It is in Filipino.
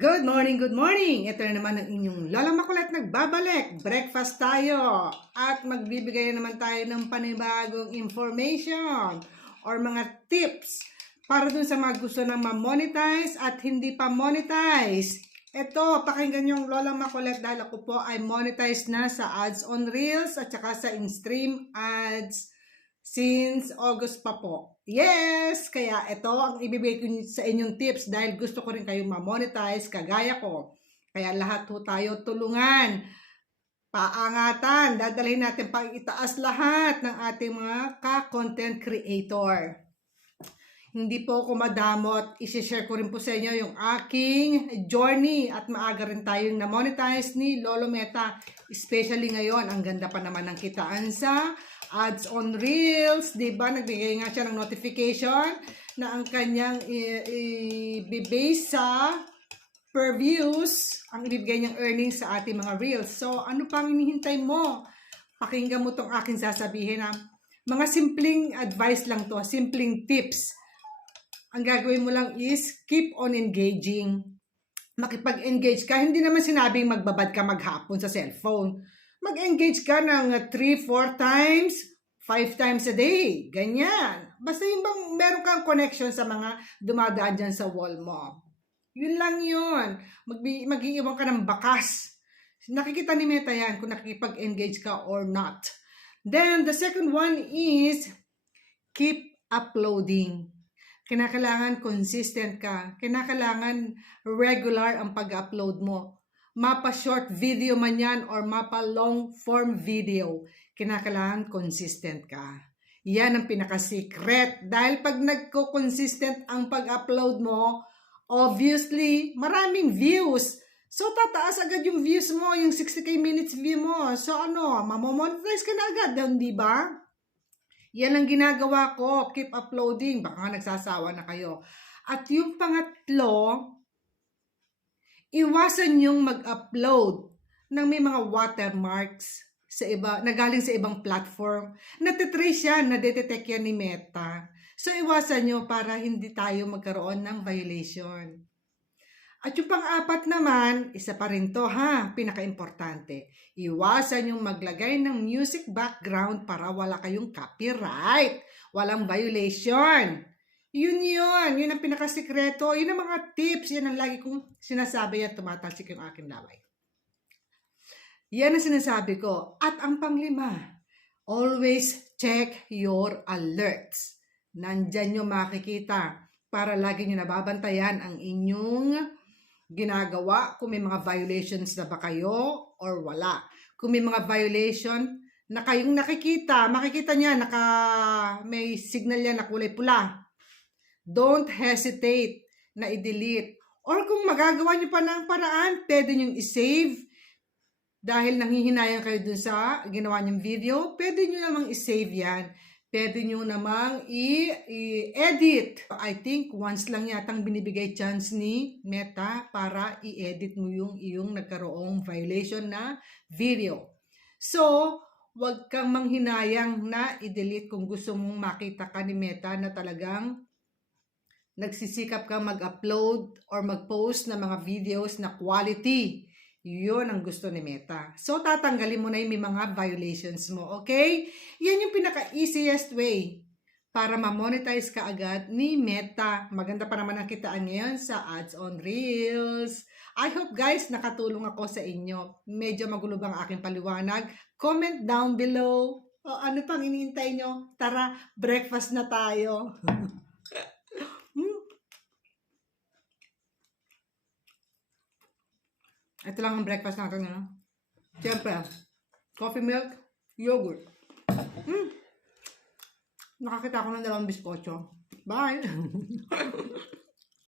Good morning, good morning! Ito na naman ang inyong Lola Makulit nagbabalik. Breakfast tayo at magbibigay naman tayo ng panibagong information or mga tips para dun sa mga gusto na ma-monetize at hindi pa monetize. Ito, pakinggan yung Lola Makulit dahil ako po ay monetize na sa ads on Reels at saka sa in-stream ads since August pa po. Yes! Kaya ito ang ibibigay ko sa inyong tips dahil gusto ko rin kayong ma-monetize kagaya ko. Kaya lahat po tayo tulungan. Paangatan. Dadalhin natin pang itaas lahat ng ating mga ka-content creator. Hindi po ako madamot. I-share ko rin po sa inyo yung aking journey at maaga rin tayong na-monetize ni Lolo Meta. Especially ngayon, ang ganda pa naman ng kitaan sa ads on Reels, diba? Nagbigay nga siya ng notification na ang kanyang i-base sa per views, ang ibibigay niyang earnings sa ating mga Reels. So, ano pang hinihintay mo? Pakinggan mo tong aking sasabihin na mga simpleng advice lang to, simpleng tips. Ang gagawin mo lang is keep on engaging. Makipag-engage ka. Hindi naman sinabing magbabad ka maghapon sa cellphone. Mag-engage ka ng 3-4 times, 5 times a day. Ganyan. Basta yung bang meron kang connection sa mga dumadaan dyan sa wall mo. Yun lang yun. Mag-iiwan ka ng bakas. Nakikita ni Meta yan kung nakikipag-engage ka or not. Then, the second one is keep uploading. Kinakailangan consistent ka. Kinakailangan regular ang pag-upload mo. Mapa short video man yan or mapa long form video. Kinakailangan consistent ka. Yan ang pinaka-secret. Dahil pag nagko-consistent ang pag-upload mo, obviously, maraming views. So, tataas agad yung views mo, yung 60k minutes view mo. So, mamomonetize ka na agad, di ba? Yan ang ginagawa ko. Keep uploading. Baka nagsasawa na kayo. At yung pangatlo, iwasan yung mag-upload ng may mga watermarks sa iba, na galing sa ibang platform. Natitrace yan, nadetect yan ni Meta. So, iwasan nyo para hindi tayo magkaroon ng violation. At yung pang-apat naman, isa pa rin to ha, pinaka-importante. Iwasan yung maglagay ng music background para wala kayong copyright. Walang violation. Yun ang pinakasikreto, yun ang mga tips, yan ang lagi kong sinasabi at tumatalsik yung aking laway. Yan ang sinasabi ko. At ang panglima, always check your alerts. Nandyan nyo makikita para lagi nyo nababantayan ang inyong ginagawa, kung may mga violations na ba kayo or wala. Kung may mga violation na kayong nakikita, makikita niya, may signal yan na kulay pula. Don't hesitate na i-delete. Or kung magagawa nyo pa ng paraan, pwede nyo i-save. Dahil nanghihinayang kayo dun sa ginawa nyong video, pwede nyo namang i-save yan. Pwede nyo namang i-edit. I think once lang yatang binibigay chance ni Meta para i-edit mo yung iyong nagkaroong violation na video. So, wag kang manghinayang na i-delete kung gusto mong makita ka ni Meta na talagang nagsisikap ka mag-upload or mag-post ng mga videos na quality. Yun ang gusto ni Meta. So, tatanggalin mo na yung may mga violations mo, okay? Yan yung pinaka-easiest way para ma-monetize ka agad ni Meta. Maganda pa naman ang kitaan ngayon sa ads on Reels. I hope guys, nakatulong ako sa inyo. Medyo magulo bang aking paliwanag? Comment down below. O ano pang iniintay nyo? Tara, breakfast na tayo. Ito lang ang breakfast natin, Siyempre, coffee milk, yogurt. Nakakita ako ng 2 biskotso. Bye!